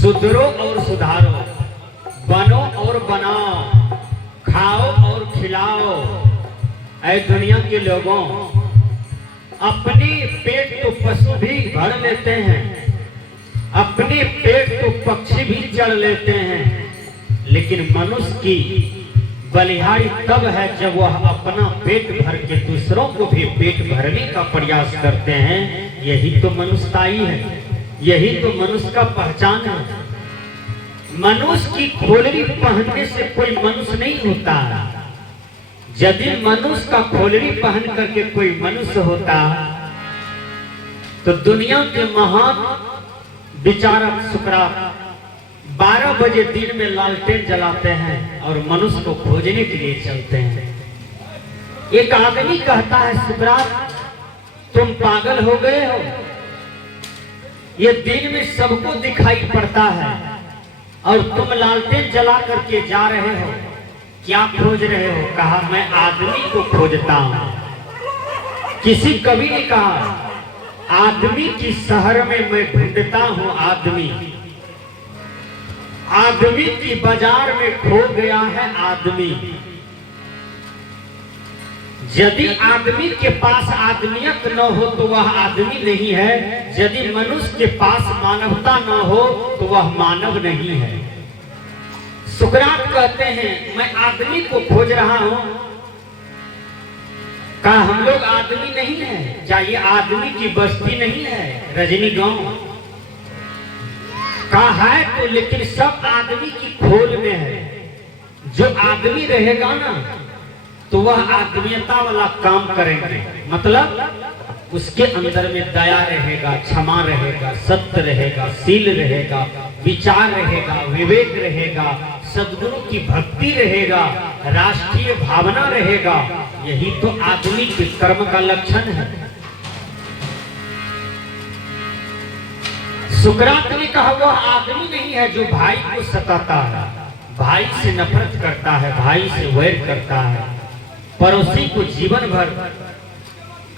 सुधरो और सुधारो, बनो और बनाओ, खाओ और खिलाओ। ऐ दुनिया के लोगों, अपने पेट तो पशु भी भर लेते हैं, अपने पेट तो पक्षी भी चढ़ लेते हैं, लेकिन मनुष्य की बलिहारी तब है जब वह अपना पेट भर के दूसरों को भी पेट भरने का प्रयास करते हैं। यही तो मनुष्यताई है, यही तो मनुष्य का पहचान है। मनुष्य की खोलरी पहनने से कोई मनुष्य नहीं होता। यदि मनुष्य का खोलरी पहन करके कोई मनुष्य होता तो दुनिया के महान विचारक सुकरात 12 बजे दिन में लालटेन जलाते हैं और मनुष्य को खोजने के लिए चलते हैं। एक आदमी कहता है, सुकरात तुम पागल हो गए हो, ये दिन में सबको दिखाई पड़ता है और तुम लालटेन जला करके जा रहे हो, क्या खोज रहे हो? कहा, मैं आदमी को खोजता हूं। किसी कवि ने कहा, आदमी की शहर में मैं ढूंढता हूं आदमी, आदमी की बाजार में खो गया है आदमी। यदि आदमी के पास आदमियत न हो तो वह आदमी नहीं है, यदि मनुष्य के पास मानवता न हो तो वह मानव नहीं है। सुकरात कहते हैं, मैं आदमी को खोज रहा हूं। क्या हम लोग आदमी नहीं है? क्या ये आदमी की बस्ती नहीं है रजनी गांव? कहा है तो, लेकिन सब आदमी की खोल में है। जो आदमी रहेगा ना तो वह आदमीयता वाला काम करेंगे, मतलब उसके अंदर में दया रहेगा, क्षमा रहेगा, सत्य रहेगा, शील रहेगा, विचार रहेगा, विवेक रहेगा, सद्गुरु की भक्ति रहेगा, राष्ट्रीय भावना रहेगा। यही तो आदमी के कर्म का लक्षण है। सुकरात ने कहा, वह आदमी नहीं है जो भाई को सताता है, भाई से नफरत करता है, भाई से वैर करता है, पड़ोसी को जीवन भर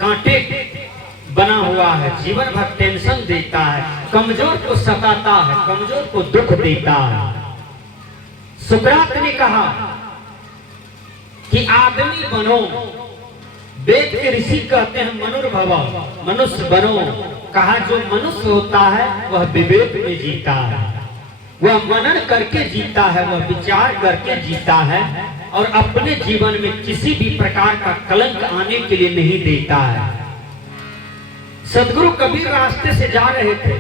कांटे बना हुआ है, जीवन भर टेंशन देता है, कमजोर को सताता है, कमजोर को दुख देता है। सुकरात ने कहा कि आदमी बनो। वेद के ऋषि कहते हैं, मनुर्भव, मनुष्य बनो। कहा, जो मनुष्य होता है वह विवेक में जीता है, वह मनन करके जीता है, वह विचार करके जीता है और अपने जीवन में किसी भी प्रकार का कलंक आने के लिए नहीं देता है। सदगुरु कबीर रास्ते से जा रहे थे।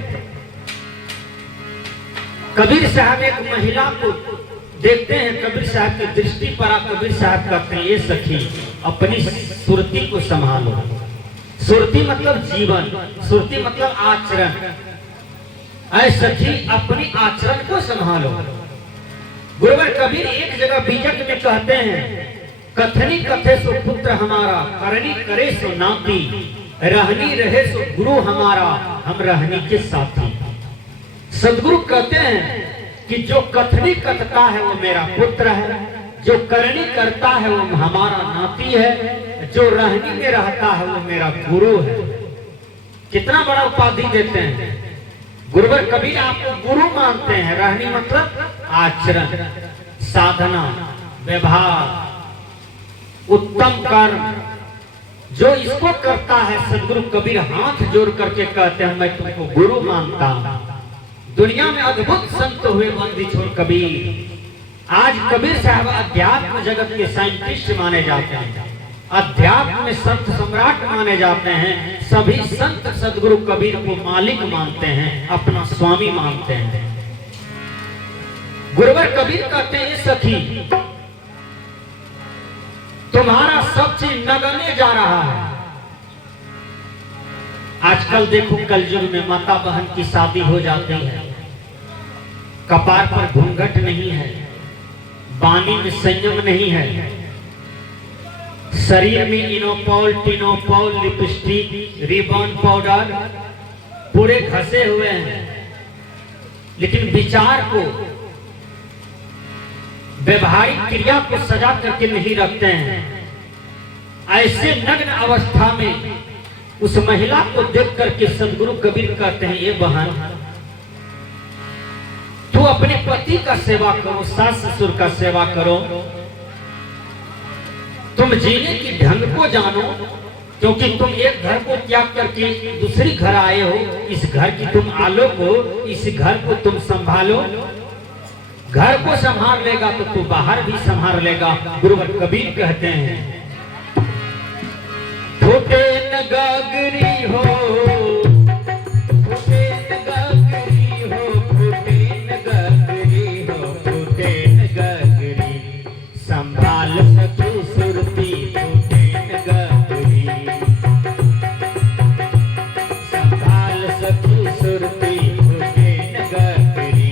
कबीर साहब एक महिला को देखते हैं, कबीर साहब की दृष्टि पड़ा। कबीर साहब कहते हैं, ये सखी अपनी सुरती को संभालो। सुरती मतलब जीवन, सुरती मतलब आचरण। ऐ सखी अपनी आचरण को संभालो। गुरुवर कबीर एक जगह बीजक में कहते हैं, कथनी कथे सो पुत्र हमारा, करनी करे सो नाती, रहनी रहे सो गुरु हमारा, हम रहनी के साथी। सदगुरु कहते हैं कि जो कथनी कथता है वो मेरा पुत्र है, जो करनी करता है वो हमारा नाती है, जो रहनी में रहता है वो मेरा गुरु है। कितना बड़ा उपाधि देते हैं। गुरुवर कबीर आपको गुरु मानते हैं। रहनी मतलब आचरण, साधना, व्यवहार, उत्तम कर्म। जो इसको करता है सदगुरु कबीर हाथ जोड़ करके कहते हैं, मैं तुमको गुरु मानता हूं। दुनिया में अद्भुत संत हुए बंदी छोड़ कबीर। आज कबीर साहब अध्यात्म जगत के साइंटिस्ट माने जाते हैं, अध्यात्म में संत सम्राट माने जाते हैं। सभी संत सदगुरु कबीर को मालिक मानते हैं, अपना स्वामी मानते हैं। गुरुवर कबीर कहते हैं, सखी तुम्हारा सब चीज नगने जा रहा है। आजकल देखो कलयुग में माता बहन की शादी हो जाती है, कपार पर घूंघट नहीं है, वाणी में संयम नहीं है, शरीर में इनोपॉल, टिनोपॉल, लिपस्टिक, रिबन, पाउडर पूरे घसे हुए हैं, लेकिन विचार को, व्यवहारिक क्रिया को सजा करके नहीं रखते हैं। ऐसे नग्न अवस्था में उस महिला को देख करके सदगुरु कबीर कहते हैं, ये बहन अपने पति का सेवा करो, सास ससुर का सेवा करो। तुम जीने की ढंग को जानो, क्योंकि तुम एक घर को त्याग करके दूसरी घर आए हो। इस घर की तुम आलोक हो, इस घर को तुम संभालो। घर को संभाल लेगा तो तू बाहर भी संभाल लेगा। गुरुवर कबीर कहते हैं, फूटे न गागरी हो, फूटे न गागरी हो, फूटे न गागरी हो, फूटे न गागरी, संभाल सखी सुरती, फूटे न गागरी, संभाल सखी सुरती, फूटे न गागरी।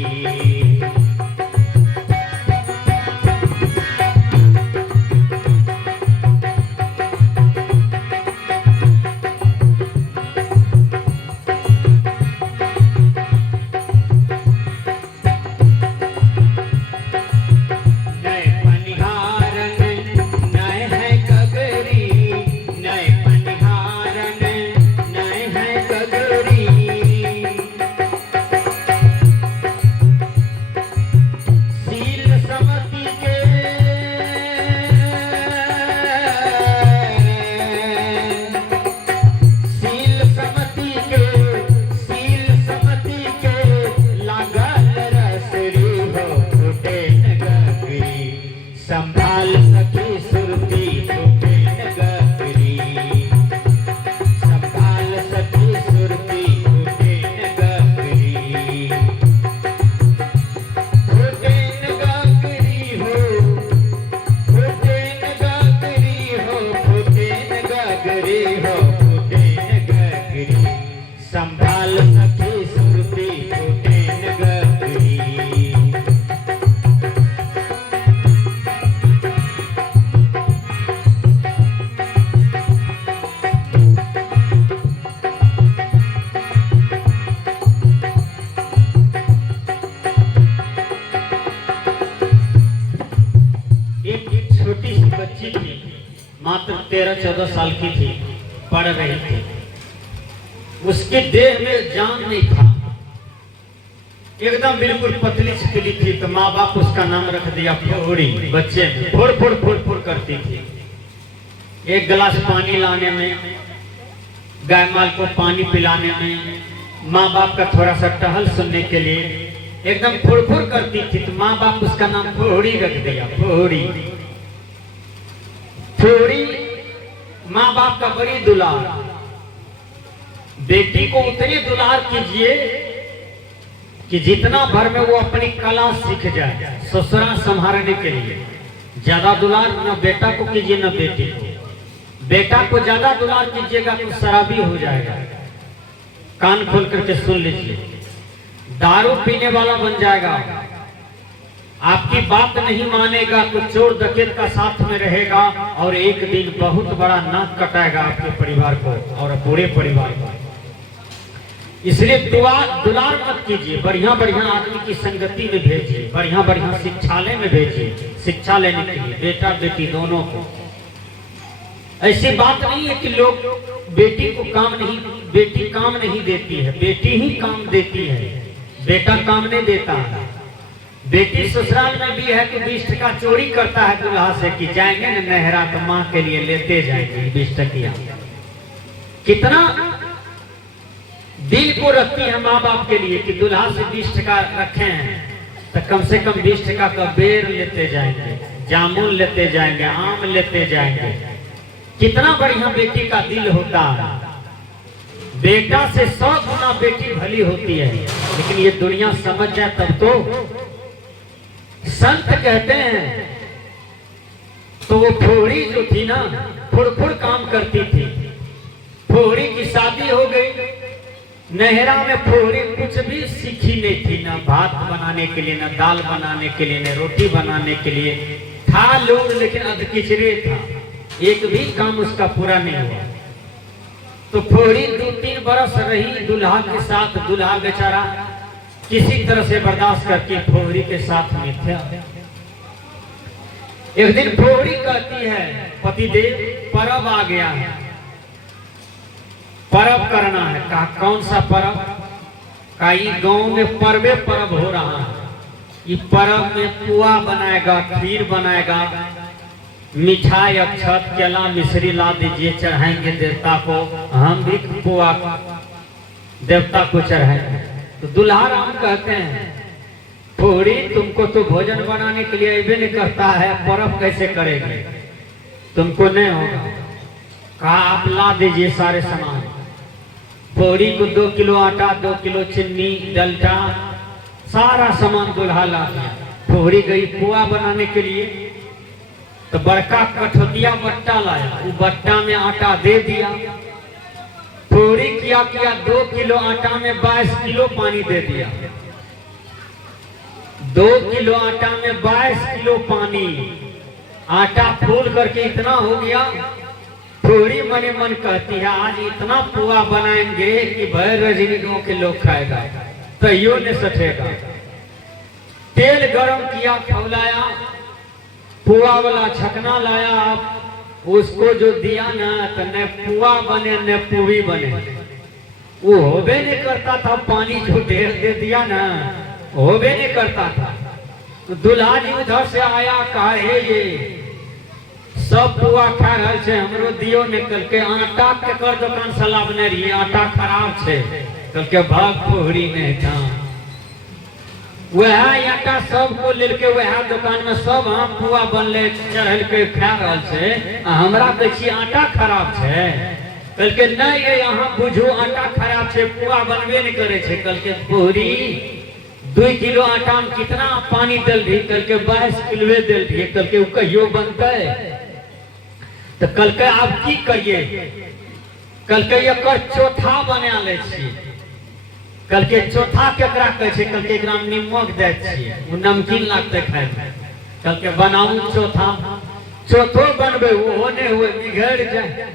संभाल सखी सुरती, फूटे न गागरी, संभाल सखी सुरती, फूटे न गागरी, फूटे न गागरी हो, फूटे न गागरी हो, फूटे न गागरी हो, फूटे न गागरी, संभाल सखी सुरती, फूटे न गागरी। छोटी सी बच्ची थी, मात्र 13-14 साल की थी, पढ़ रही थी। उसके देह में जान नहीं था, एकदम बिल्कुल पतली छितली थी। तो माँ बाप उसका नाम रख दिया फोड़ी। बच्चे फुर फुर फुर फुर करती थी। एक गिलास पानी लाने में, गाय माल को पानी पिलाने में, माँ बाप का थोड़ा सा टहल सुनने के लिए एकदम फुर करती थी। तो माँ बाप उसका नाम फोड़ी रख दिया, फोड़ी। फोड़ी माँ बाप का बड़ी दुलार। बेटी को उतनी दुलार कीजिए कि जितना भर में वो अपनी कला सीख जाए ससुराल संभालने के लिए। ज्यादा दुलार न बेटा को कीजिए न बेटी को। बेटा को ज्यादा दुलार कीजिएगा तो शराबी हो जाएगा। कान खोल करके सुन लीजिए, दारू पीने वाला बन जाएगा। आपकी बात नहीं मानेगा तो चोर डकैत का साथ में रहेगा और एक दिन बहुत बड़ा नाक कटाएगा आपके परिवार को और पूरे परिवार को। इसलिए दुलार मत कीजिए। बढ़िया बढ़िया आदमी की संगति में भेजिए, बढ़िया बढ़िया शिक्षालय में भेजिए शिक्षा लेने के लिए, बेटा बेटी दोनों को। ऐसी बात नहीं है कि लोग बेटी को बेटी काम नहीं देती है, बेटी ही काम देती है, बेटा काम नहीं देता है। बेटी ससुराल में भी है तो 20 टका चोरी करता है दूल्हा से कि जाएंगे न नहरा तो माँ के लिए लेते जाएंगे 20 टकिया। कितना दिल को रखती है माँ बाप के लिए कि दूल्हा से 20 टका रखे हैं तो कम से कम 20 टका का बेर लेते जाएंगे, जामुन लेते जाएंगे, आम लेते जाएंगे। कितना बढ़िया बेटी का दिल होता है। बेटा से 100 गुना बेटी भली होती है। लेकिन ये दुनिया समझ जाए तब तो। संत कहते हैं तो वो फोड़ी जो थी ना, फुर काम करती थी। फोड़ी की शादी हो गई, नहरा में फोड़ी कुछ भी सीखी नहीं थी, ना भात बनाने के लिए, ना दाल बनाने के लिए, ना रोटी बनाने के लिए। था लोग लेकिन अधकिचरे था, एक भी काम उसका पूरा नहीं हुआ। तो फोड़ी 2-3 बरस रही दूल्हा के साथ। दूल्हा बेचारा किसी तरह से बर्दाश्त करके फोड़ी के साथ में था। एक दिन फोड़ी कहती है, पतिदेव परब आ गया है, परब करना है। कहा कौन सा परब? कहा गांव में पर्वे परब हो रहा है, ये पर्व में पुआ बनाएगा, खीर बनाएगा, मिठाई अक्षत केला मिश्री ला दीजिए, चढ़ाएंगे देवता को। हम भी पुआ देवता को चढ़ाएंगे। तो दुल्हा राम कहते हैं थोड़ी तुमको तो भोजन बनाने के लिए भी नहीं करता है, पर्व कैसे करेगी, तुमको नहीं होगा। कहा आप ला दीजिए सारे सामान। थोड़ी को 2 किलो आटा, 2 किलो चीनी, डलटा, सारा सामान दुल्हा ला दिया। थोड़ी गई पुआ बनाने के लिए, तो बड़का कठोतिया बट्टा लाया, वो बट्टा में आटा दे दिया। थोड़ी किया 2 किलो आटा में 22 किलो पानी दे दिया। 2 किलो आटा में 22 किलो पानी, आटा फूल करके इतना हो गया। थोड़ी मने मन कहती है आज इतना पुआ बनाएंगे कि भर रजनीगों के लोग खाएगा, तैयो ने सठेगा। तेल गरम किया, खौलाया, पुआ वाला छकना लाया, आप उसको जो दिया ना तो न पुआ बने न पूरी बने। वो होबे नहीं करता था, पानी जो ढेर दे दिया ना होबे नहीं करता था। तो दुल्हा जी उधर से आया, कहा हे ये सब पुआ खा रहा है, हमरो दियो निकल के। आटा के कर दुकान से लावने रही, आटा खराब छे, कल के भाग पोहरी नहीं था। वह आटा सबको लेके वह दुकान में सब हम पुआ बनले चढ़ल के खा रहा है, हमरा कही आटा खराब है। कल के नहीं ये यहाँ बुझू आटा खराब है, पुआ बनबे नहीं करे छे। कल के पोहरी 2 किलो आटा में कितना पानी दल रही, कल के 22 किलो दल रही। कल के कहियो बनते तो कल के आप की करिए, कल के एक चौथा बना ले छी। कल के चौथा केकरा कहे छे, कल के एकरा में नमक दे छिए, वो नमकीन लागते खाए में। कल के बनाऊ चौथा, चौथो बनबे वो ने हुए बिगड़ जाए।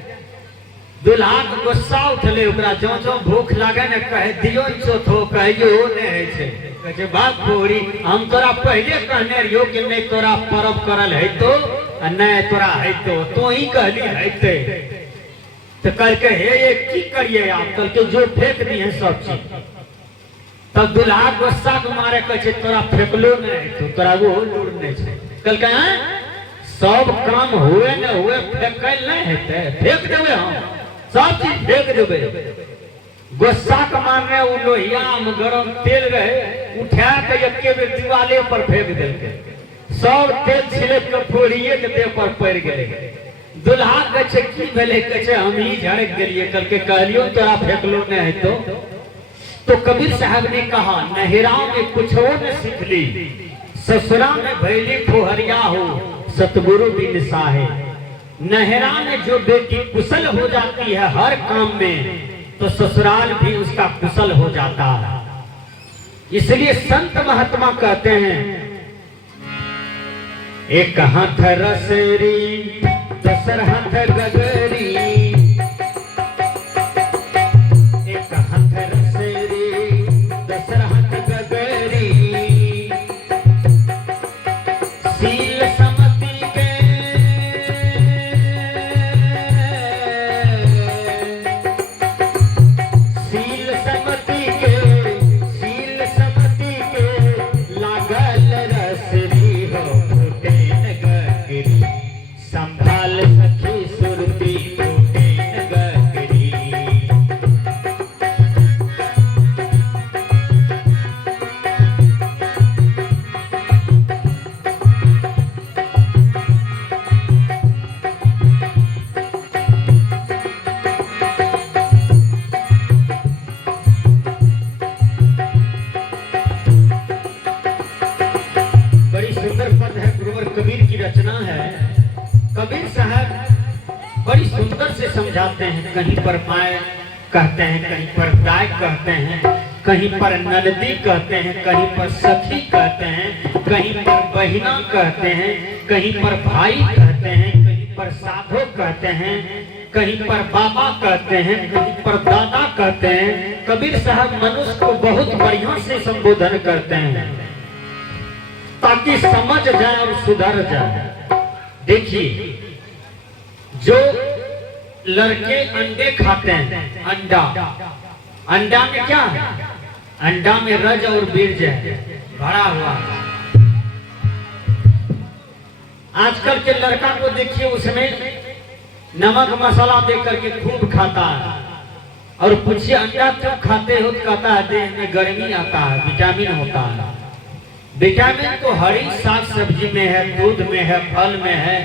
दुल्हा के गुस्सा उठले, ओकरा जो जो भूख लागे ने कहे दियो चौथो, कहियो ने है छे। कहे बात पूरी हम तोरा पहले कहने रहियो कि नहीं तोरा पर्व करल है तो नहीं तोरा है तो ही कहली है। तो कल के हे ये की करिए आप, कल के जो फेंक दी है सब चीज। तब दुल्हा गुस्सा के मारे कहे तोरा फेंकलो नहीं तो तोरा वो लूर नहीं छे। कल के सब काम हुए न हुए फेंकल नहीं हेते, फेंक देवे हम सब चीज फेंक देवे। गुस्सा के मारने वो लोहिया में गरम तेल रहे, उठा के एके बेर दीवाले पर फेंक देलके, सब तेल छिलक के फोड़िए के देह पर पड़ गए। दुल्हा कहे की भेले, कहे हम ही झड़क गेलिए। कल के कहलियो तोरा फेंकलो नहीं तो कबीर साहब ने कहा नहरा में कुछ न सीख ली, ससुरा में भैली फुहरिया हो, सतगुरु भी निसाहे। नहरा में जो बेटी कुशल हो जाती है हर काम में, तो ससुराल भी उसका कुशल हो जाता है। इसलिए संत महात्मा कहते हैं एक हाथ रसेरी दूसर हाथ गगरी, एक हाथ रसेरी दूसर हाथ गगरी, सील समति के सील समति के लागल रसरी हो फूटे न गगरी, संभाल सखी सुरती फूटे न गगरी। बड़ी सुंदर पद है, गुरुवर कबीर की रचना है। कबीर साहब बड़ी सुंदर से समझाते हैं। कहीं पर माए कहते हैं, कहीं पर गाय कहते हैं, कहीं पर ननदी कहते हैं, कहीं पर सखी कहते हैं, कहीं पर बहिना कहते हैं, कहीं पर भाई कहते हैं, कहीं पर साधु कहते हैं, कहीं पर बाबा कहते हैं, कहीं पर दादा कहते हैं। कबीर साहब मनुष्य को बहुत बढ़िया से संबोधन करते हैं ताकि समझ जाए और सुधर जाए। देखिए जो लड़के अंडे खाते हैं, अंडा में क्या है, अंडा में रज और बीर्ज है भरा हुआ। आजकल के लड़का को देखिए, उसमें नमक मसाला दे करके खूब खाता है, और पूछिए अंडा क्यों खाते हो, तो कहता है देह में गर्मी आता है, विटामिन होता है। विटामिन तो हरी साग सब्जी में है, दूध में है, फल में है।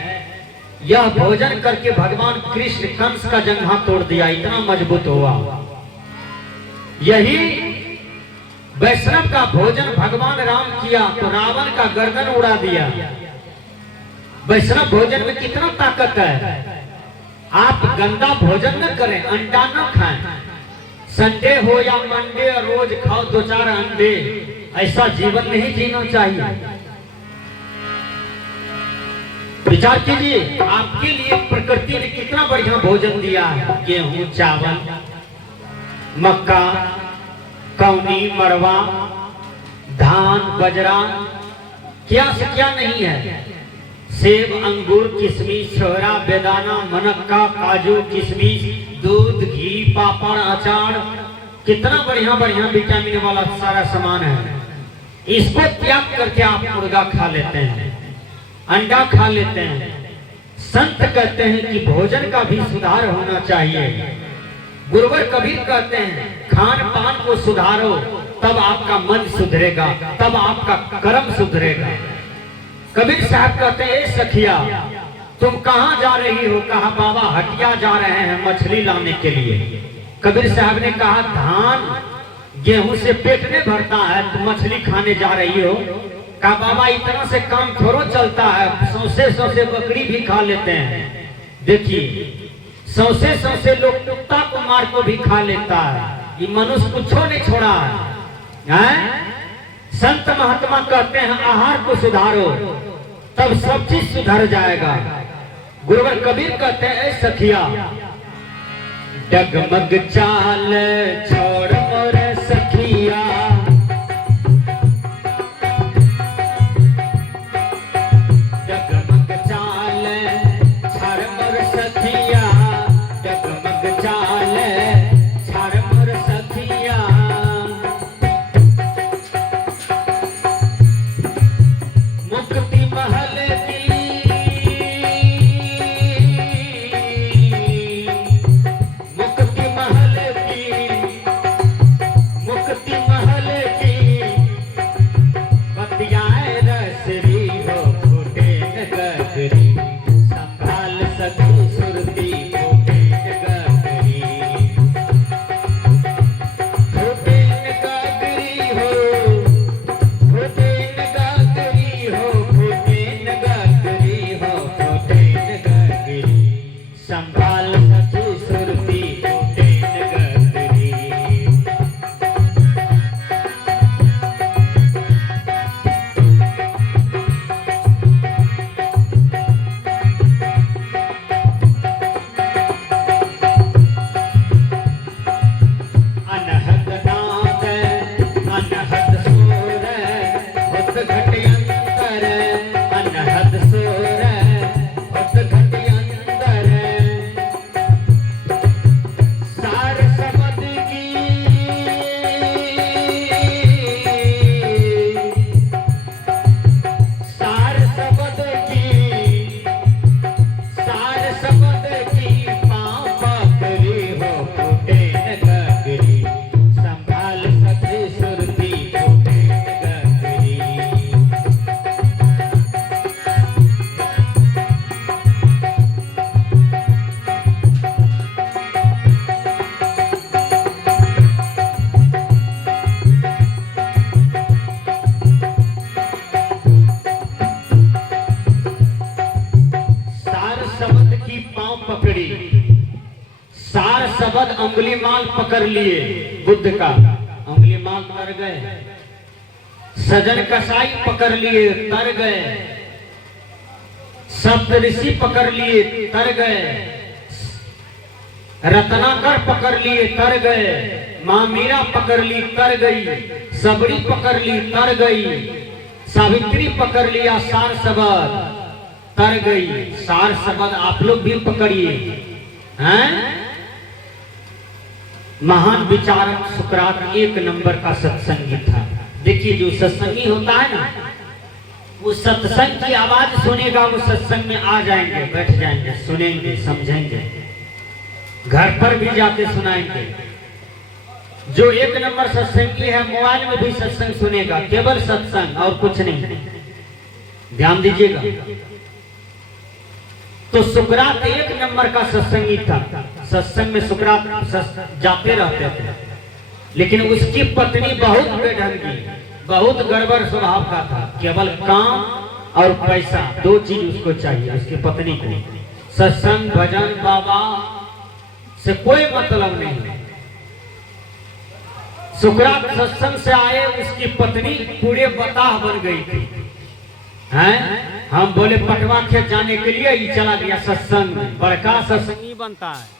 यह भोजन करके भगवान कृष्ण कंस का जंघा तोड़ दिया, इतना मजबूत हुआ। यही वैष्णव का भोजन भगवान राम किया तो रावण का गर्दन उड़ा दिया। वैष्णव भोजन में कितना ताकत है। आप गंदा भोजन न करें, अंडा न खाएं, संडे हो या मंडे रोज खाओ 2-4 अंडे, ऐसा जीवन नहीं जीना चाहिए। विचार कीजिए, आपके लिए प्रकृति ने कितना बढ़िया भोजन दिया है। गेहूं, चावल, मक्का, कौनी, मरवा, धान, बजरा, क्या से क्या नहीं है। सेब, अंगूर, किशमिश, छोहरा, बेदाना, मनक्का, काजू, किशमिश, दूध, घी, पापड़, अचार, कितना बढ़िया बढ़िया विटामिन वाला सारा सामान है। इसको त्याग करके आप मुर्गा खा लेते हैं, अंडा खा लेते हैं। संत कहते हैं कि भोजन का भी सुधार होना चाहिए। गुरुवर कबीर कहते हैं खान पान को सुधारो, तब आपका मन सुधरेगा, तब आपका कर्म सुधरेगा। कबीर साहब कहते हैं, ए सखिया तुम कहां जा रही हो? कहा बाबा हटिया जा रहे हैं मछली लाने के लिए। कबीर साहब ने कहा धान गेहूं से पेट नहीं भरता है, तुम मछली खाने जा रही हो? कहा बाबा इतना से काम थोड़ा चलता है, सौसे बकरी भी खा लेते हैं। देखिए सौसे लोग कुत्ता को मार को भी खा लेता है, ये मनुष्य कुछ नहीं छोड़ा है। संत महात्मा कहते हैं आहार को सुधारो, तब सब चीज सुधर जाएगा। गुरुवर कबीर कहते हैं, ए सखिया डगमग चाल छोड़ मोर सखिया, डगमग चाल छोड़ मोर सखिया, डगमग चाल छोड़ मोर सखिया। मुक्ति महल सार शब्द अंगुली माल पकड़ लिए बुद्ध का, अंगुली माल तर गए। सजन कसाई पकड़ लिए तर गए, सप्त ऋषि पकड़ लिए तर गए, रत्नाकर पकड़ लिए तर गए, मां मीरा पकड़ ली तर गई, सबरी पकड़ ली तर गई, सावित्री पकड़ लिया सार शब्द तर गई। सार शब्द आप लोग भी पकड़िए हैं। महान विचारक सुकरात 1 नंबर का सत्संगी था। देखिए जो सत्संगी होता है ना, उस सत्संग की आवाज सुनेगा, वो सत्संग में आ जाएंगे, बैठ जाएंगे, सुनेंगे, समझेंगे, घर पर भी जाके सुनाएंगे। जो एक नंबर सत्संगी है, मोबाइल में भी सत्संग सुनेगा, केवल सत्संग और कुछ नहीं। ध्यान दीजिएगा। तो सुकरात एक नंबर का सत्संगी था। सत्संग में सुकरात जाते रहते थे, लेकिन उसकी पत्नी बहुत बेढंगी, बहुत गड़बड़ स्वभाव का था। केवल काम और पैसा, दो चीज उसको चाहिए, उसकी पत्नी को। सत्संग, भजन, बाबा से कोई मतलब नहीं। सुकरात सत्संग से आए, उसकी पत्नी पूरे बताह बन गई थी। हैं? हम बोले पटवा खेत जाने के लिए, ये चला गया सत्संग में। बड़का सत्संगी बनता है।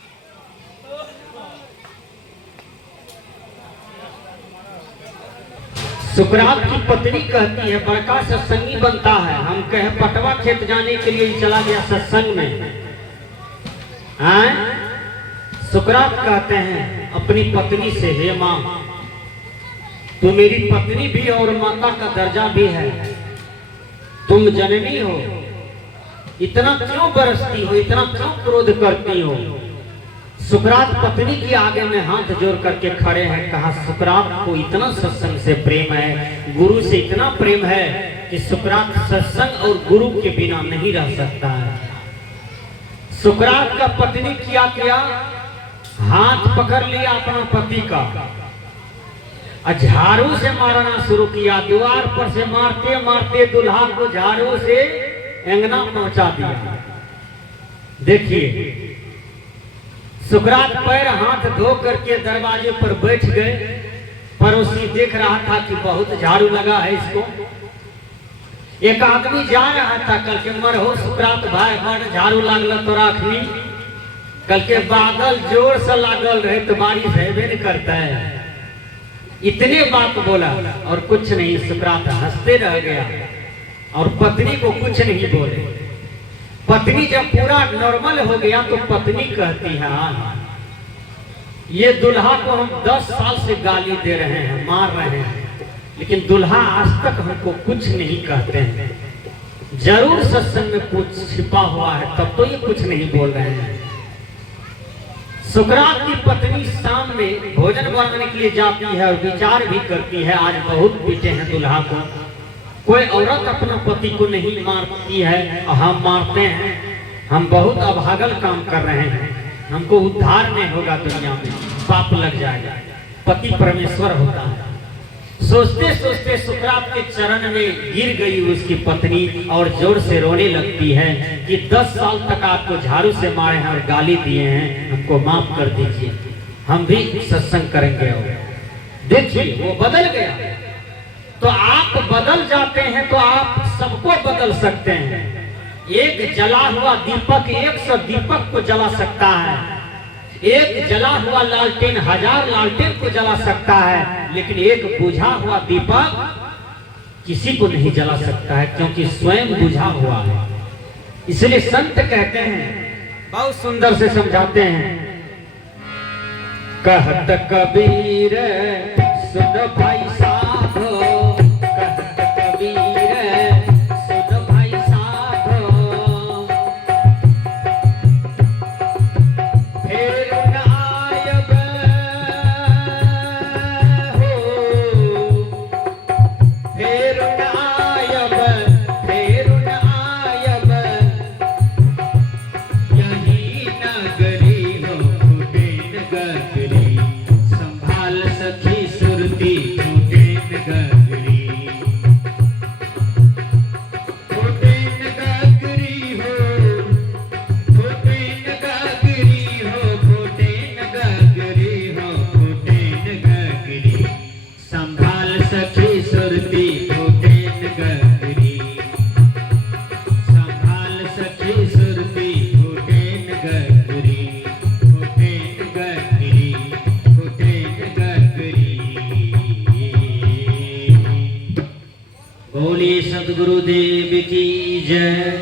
सुकरात की पत्नी कहती है बड़का सत्संगी बनता है। हम कहे पटवा खेत जाने के लिए चला गया सत्संग में। सुकरात कहते हैं अपनी पत्नी से, हे मां, तू मेरी पत्नी भी और माता का दर्जा भी है, तुम जननी हो, इतना क्यों बरसती हो, इतना क्यों क्रोध करती हो। सुकरात पत्नी के आगे में हाथ जोड़ करके खड़े हैं। कहा सुकरात को इतना सत्संग से प्रेम है, गुरु से इतना प्रेम है कि सुकरात सत्संग और गुरु के बिना नहीं रह सकता है। सुकरात का पत्नी क्या, हाथ पकड़ लिया अपना पति का, झाड़ू से मारना शुरू किया। द्वार पर से मारते मारते दूल्हा को झाड़ू से अंगना पहुंचा दिया। देखिए, सुकरात पैर हाथ धो करके दरवाजे पर बैठ गए। पड़ोसी देख रहा था कि बहुत झाड़ू लगा है इसको। एक आदमी जा रहा था, कल के मर हो सुकरात भाई, बड़ झाड़ू लागल तो राखनी। कल के बादल जोर से लागल रहे तो बारिश हेबे नहीं करता है। इतने बात बोला और कुछ नहीं। सुकरात हंसते रह गया और पत्नी को कुछ नहीं बोले। पत्नी जब पूरा नॉर्मल हो गया तो पत्नी कहती है, ये दुल्हा को हम 10 साल से गाली दे रहे हैं, मार रहे हैं, लेकिन दुल्हा आज तक हमको कुछ नहीं कहते हैं। जरूर सत्संग में कुछ छिपा हुआ है, तब तो ये कुछ नहीं बोल रहे हैं। सुकरात की पत्नी शाम में भोजन बनाने के लिए जाती है और विचार भी करती है, आज बहुत पीटे हैं दुल्हा को। कोई औरत अपना पति को नहीं मारती है, हम मारते हैं। हम बहुत अभागल काम कर रहे हैं, हमको उद्धार नहीं होगा, दुनिया में पाप लग जाएगा। पति परमेश्वर होता है। सोचते सोचते सुकरात के चरण में गिर गई उसकी पत्नी और जोर से रोने लगती है कि 10 साल तक आपको झाड़ू से मारे हैं और गाली दिए हैं, हमको माफ कर दीजिए, हम भी सत्संग करेंगे। देखिए, वो बदल गया। तो आप बदल जाते हैं तो आप सबको बदल सकते हैं। एक जला हुआ दीपक 100 दीपक को जला सकता है। एक जला हुआ लालटेन 1000 लालटेन को जला सकता है, लेकिन एक बुझा हुआ दीपक किसी को नहीं जला सकता है, क्योंकि स्वयं बुझा हुआ है। इसलिए संत कहते हैं, बहुत सुंदर से समझाते हैं, कहत कबीर सुन भाई साधो, कहत कबीर सुन भाई साधो, फेर न आयब हो, फेर न आयब, फेर न आयब, यही नगरी हो फूटे नगरी, संभाल सखी सुरती फूटे नगरी, फूटे नगरी हो, फूटे नगरी हो, फूटे नगरी हो, फूटे नगरी, संभाल सखी सुरती फूटे नगरी, संभाल सखी सुरती फूटे नगरी, फूटे नगरी, फूटे नगरी। बोले सद्गुरुदेव की जय।